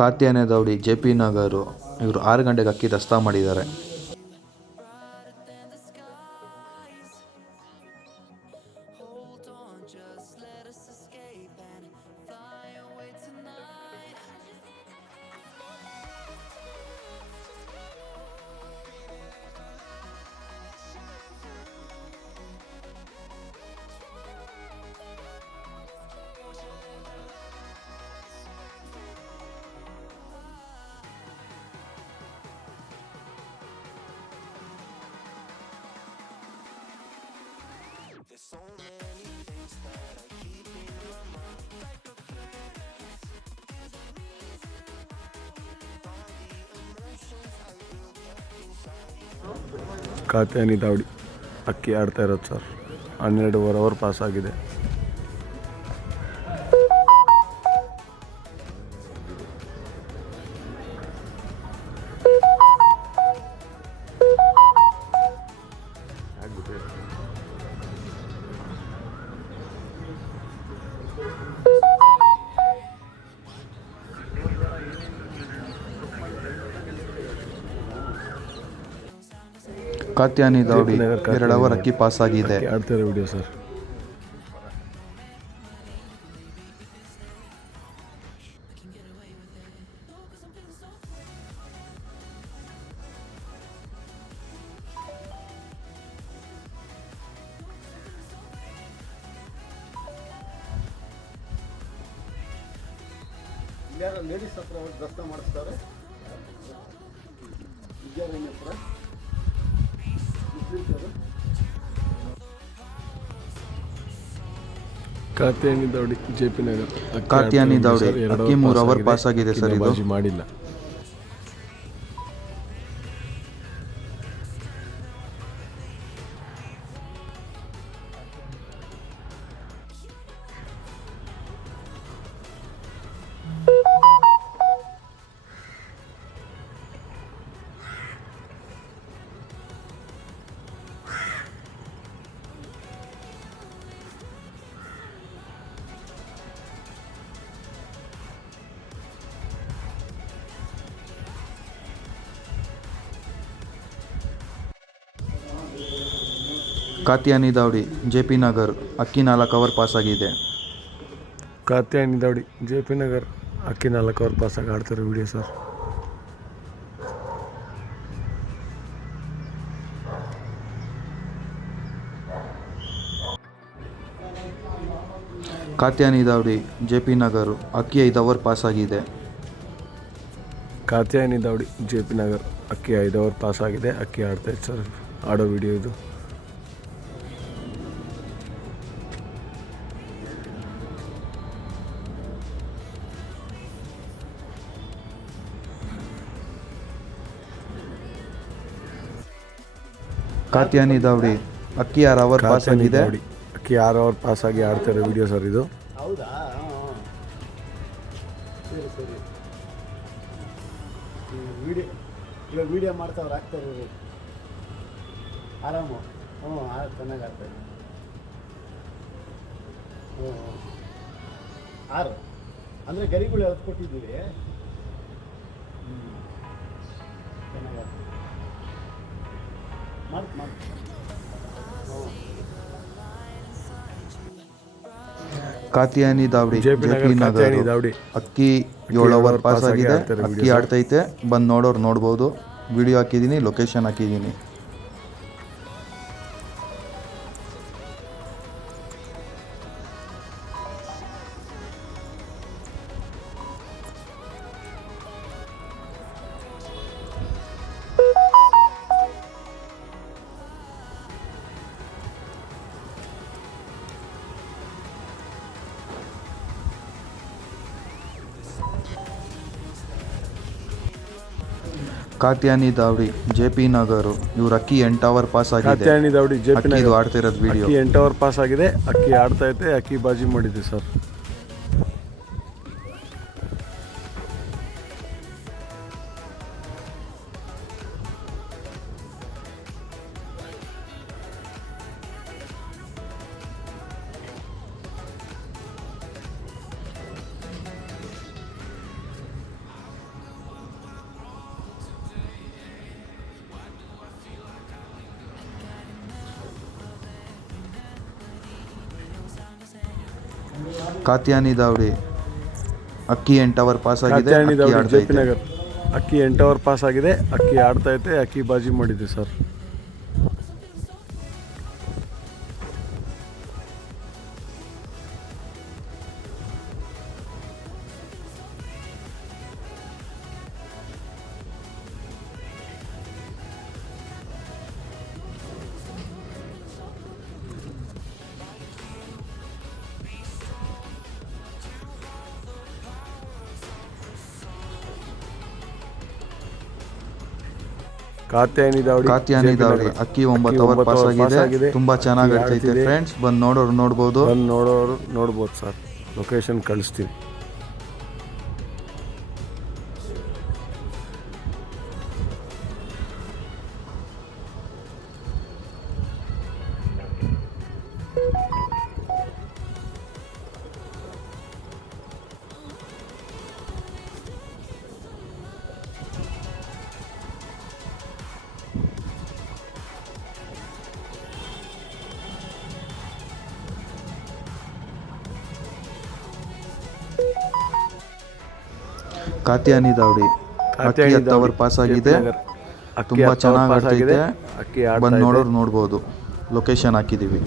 Katyayani Daudi JP ನಗರು ಇವರು 6 ಗಂಟೆಗೆ ಅಕ್ಕಿ ದಸ್ತಾ ಮಾಡಿದ್ದಾರೆ. ಕಾತ್ಯಾಯನಿ ದೌಡಿ ಅಕ್ಕಿ ಆಡ್ತಾ ಇರೋದು ಸರ್. 12.5 ಅವರ್ ಪಾಸ್ ಆಗಿದೆ. ಕಾತ್ಯಾಯನಿ ದೌಡಿ 2 ಅವರ್ ಅಕ್ಕಿ ಪಾಸ್ ಆಗಿದೆ. ಆಡ್ತಾ ಇರೋ ವಿಡಿಯೋ ಸರ್. ಲೇಡೀಸ್ ಹತ್ರ ದಸ್ತಾ ಮಾಡಿಸ್ತಾರೆ. ಕಾತ್ಯಾಯನಿ ದೌಡಿ JP ನಗರ್. ಕಾತ್ಯಾಯನಿ ದೌಡಿ ಅಕ್ಕಿ 3 ಅವರ್ ಪಾಸ್ ಆಗಿದೆ ಸರ್. ಇದು ಮಾಡಿಲ್ಲ. ಕಾತ್ಯಾಯನಿ ದೌಡಿ JP ನಗರ್ ಅಕ್ಕಿ 4 ಅವರ್ ಪಾಸ್ ಆಗಿದೆ. ಕಾತ್ಯಾಯನಿ ದೌಡಿ JP ನಗರ್ ಅಕ್ಕಿ 4 ಅವರ್ ಪಾಸ್ ಆಗಿ ಆಡ್ತಿರೋ video sir. Katyayani Daudi JP Nagar ಅಕ್ಕಿ 5 ಅವರ್ ಪಾಸ್ ಆಗಿದೆ. ಕಾತ್ಯಾಯನಿ ದೌಡಿ JP ನಗರ್ ಅಕ್ಕಿ 5 ಅವರ್ ಪಾಸ್ ಆಗಿದೆ. ಅಕ್ಕಿ ಆಡ್ತಾ ಇತ್ತು ಸರ್. ಆಡೋ ವಿಡಿಯೋ ಇದು. ಕಾತ್ಯಾಯನಿ ದೌಡಿ ಅಕ್ಕಿ 6 ಅವರ್ ಪಾಸ್ ಆಗಿದೆ. ಅಕ್ಕಿ 6 ಅವರ್ ಪಾಸ್ ಆಗಿ ಆಡ್ತಾ ಇರೋ ವಿಡಿಯೋ ಸರ್ ಇದು. ಹೌದಾ? ಸರಿ ಸರಿ. ಇವಾಗ ವಿಡಿಯೋ ಮಾಡ್ತಾವ್ರು ಆಗ್ತಾರೆ. ಆರಾಮು. ಚೆನ್ನಾಗಿ ಆಗ್ತಾಯಿದೆ. 6 ಅಂದರೆ ಗರಿಗಳು ಎಳ್ದು ಕೊಟ್ಟಿದ್ದೀವಿ. ಚೆನ್ನಾಗಿ ಕಾತ್ಯಾಯನಿ ದೌಡಿ JP ನಗರ್ ಅಕ್ಕಿ 7 ಅವರ್ ಪಾಸ್ ಆಗಿದೆ. ಅಕ್ಕಿ ಆಡ್ತೈತೆ. ಬಂದು ನೋಡೋರು ನೋಡ್ಬೋದು. ವಿಡಿಯೋ ಹಾಕಿದ್ದೀನಿ, ಲೊಕೇಶನ್ ಹಾಕಿದ್ದೀನಿ. ಕಾತ್ಯಾಯನಿ ದೌಡಿ JP ನಗರು ಇವ್ರ ಅಕ್ಕಿ 8 ಅವರ್ ಪಾಸ್ ಆಗಿದೆ. ಕಾತ್ಯಾಯನಿ ದೌಡಿ JP ನಗರ್ ಆಡ್ತಾ ಇರೋದು ವಿಡಿಯೋ. ಅಕ್ಕಿ 8 ಅವರ್ ಪಾಸ್ ಆಗಿದೆ. ಅಕ್ಕಿ ಆಡ್ತಾ ಐತೆ. ಅಕ್ಕಿ ಬಾಜಿ ಮಾಡಿದ್ದೆ ಸರ್. ಕಾತ್ಯಾನಿ ದಾವಡಿ ಅಕ್ಕಿ 8 ಅವರ್ ಪಾಸ್ ಆಗಿದೆ, ಕಾತ್ಯಾನಿ ಅಕ್ಕಿ ದಾವಡಿ ಆಡ್ತಾ ಜೆ ಪಿ ಐತೆ. ನಗರ್ ಅಕ್ಕಿ 8 ಅವರ್ ಪಾಸ್ ಆಗಿದೆ, ಅಕ್ಕಿ ಆಡ್ತಾ ಐತೆ, ಅಕ್ಕಿ ಬಾಜಿ ಮಾಡಿದೆ ಸರ್. ಕಾತ್ಯಾನಿ ದಾವಡಿ ಅಕ್ಕಿ 9 ಅವರ್ ಪಾಸ್ ಆಗಿದೆ, ತುಂಬಾ ಚೆನ್ನಾಗಿ ಆಡ್ತೈತೆ ಫ್ರೆಂಡ್ಸ್. ಬಂದು ನೋಡೋರು ನೋಡ್ಬೋದು ಸರ್. ಲೊಕೇಶನ್ ಕಳಿಸ್ತೀವಿ. ಕಾತ್ಯಾನಿ ದಾವಡಿ ಅಕ್ಕಿ 10 ಅವರ್ ಪಾಸ್ ಆಗಿದೆ, ತುಂಬಾ ಚೆನ್ನಾಗಿ ಆಡ್ತೈತೆ. ಬಂದು ನೋಡೋರು ನೋಡ್ಬೋದು, ಲೊಕೇಶನ್ ಹಾಕಿದ್ದೀವಿ.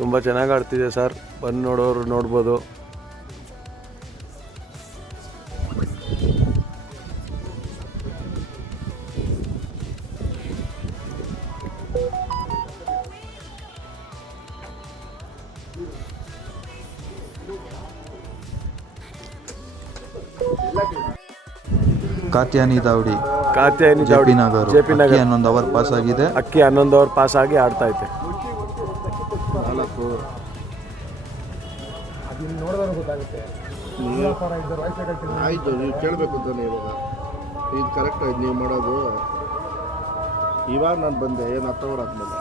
ತುಂಬ ಚೆನ್ನಾಗಿ ಆಡ್ತಿದೆ ಸರ್. ಬಂದು ನೋಡೋರು ನೋಡ್ಬೋದು. Katyani Dawadi J J P P Nagar Nagar 11 hour pass ಆಗಿದೆ, ಅಕ್ಕಿ 11 ಅವರ್ ಪಾಸ್ ಆಗಿ ಆಡ್ತಾ ಐತೆ. ಆಯಿತು, ನೀವು ಕೇಳಬೇಕು ಅಂತಾನೆ ಇವಾಗ. ಇದು ಕರೆಕ್ಟ್ ಆಯ್ತು ನೀವು ಮಾಡೋದು. ಇವಾಗ ನಾನು ಬಂದೆ, ಏನು 10 ಅವರ್ ಆದ್ಮೇಲೆ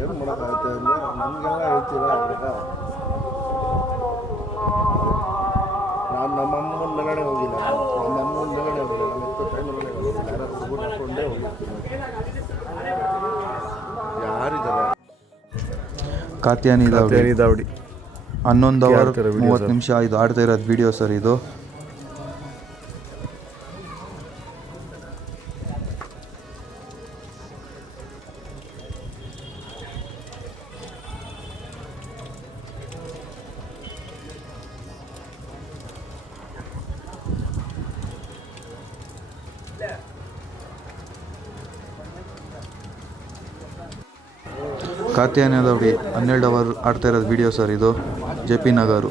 ಏನು ಮಾಡೋಕ್ಕಾಗುತ್ತೆ ಅಂದರೆ ನಮಗೆಲ್ಲ ಹೇಳ್ತೀರಾ. ನಾನು ನಮ್ಮಮ್ಮನ ಮೇಲನೆ ಹೋಗಿಲ್ಲ, ನಮ್ಮಮ್ಮನ ಮೇಲನೆ ಹೋಗಿಲ್ಲ, ನಮ್ಮ ಇಪ್ಪತ್ತೈದು ಮೇಲನೆ ಹೋಗಿಲ್ಲ. ಯಾರು ಹುಡುಗರು ಹಾಕ್ಕೊಂಡೇ ಹೋಗಿರ್ತೀನಿ. ಯಾರಿದ್ದಾರೆ? ಕಾತ್ಯಾನಿ ದಾವಡಿ 11 ಅವರ್ 30 ನಿಮಿಷ ಇದು ಆಡ್ತಾ ಇರೋದು ವಿಡಿಯೋ ಸರ್ ಇದು. ಕಾತ್ಯಾನಿ ದಾವಡಿ 12 ಅವರ್ ಆಡ್ತಾ ಇರೋದು ವಿಡಿಯೋ ಸರ್ ಇದು, J P Nagar.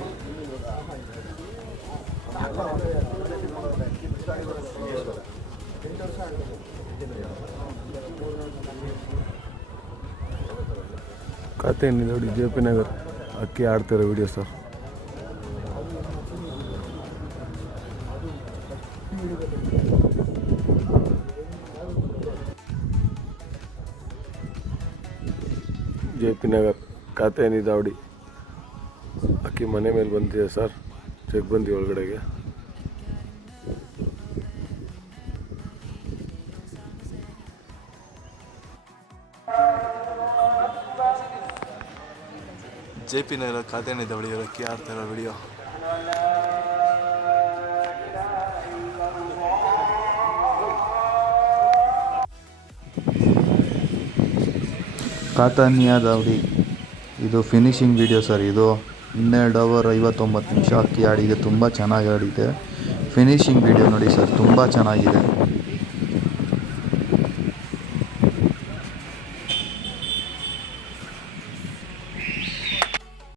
Katyani Dawadi J P Nagar ಅಕ್ಕಿ ಆಡ್ತಿರೋ video sir. J P Nagar Katyani Dawadi ಅಕ್ಕಿ ಮನೆ ಮೇಲೆ ಬಂದಿದೆ ಸರ್. ಚೆಕ್ ಬಂದಿ ಒಳಗಡೆಗೆ. ಜೆ ಪಿ ನಗರ ಕಾತ್ಯಾನಿ ದಾವಡಿ ಅಕ್ಕಿ ಆಡ್ತಾ ಇರೋ ವಿಡಿಯೋ. ಕಾತ್ಯಾನಿ ದಾವಡಿ ಇದು ಫಿನಿಶಿಂಗ್ ವಿಡಿಯೋ ಸರ್ ಇದು. 12 ಅವರ್ 59 ನಿಮಿಷ ಅಕ್ಕಿ ಆಡಿದೆ, ತುಂಬ ಚೆನ್ನಾಗಿ ಆಡಿದೆ. ಫಿನಿಶಿಂಗ್ ವಿಡಿಯೋ ನೋಡಿ ಸರ್, ತುಂಬ ಚೆನ್ನಾಗಿದೆ.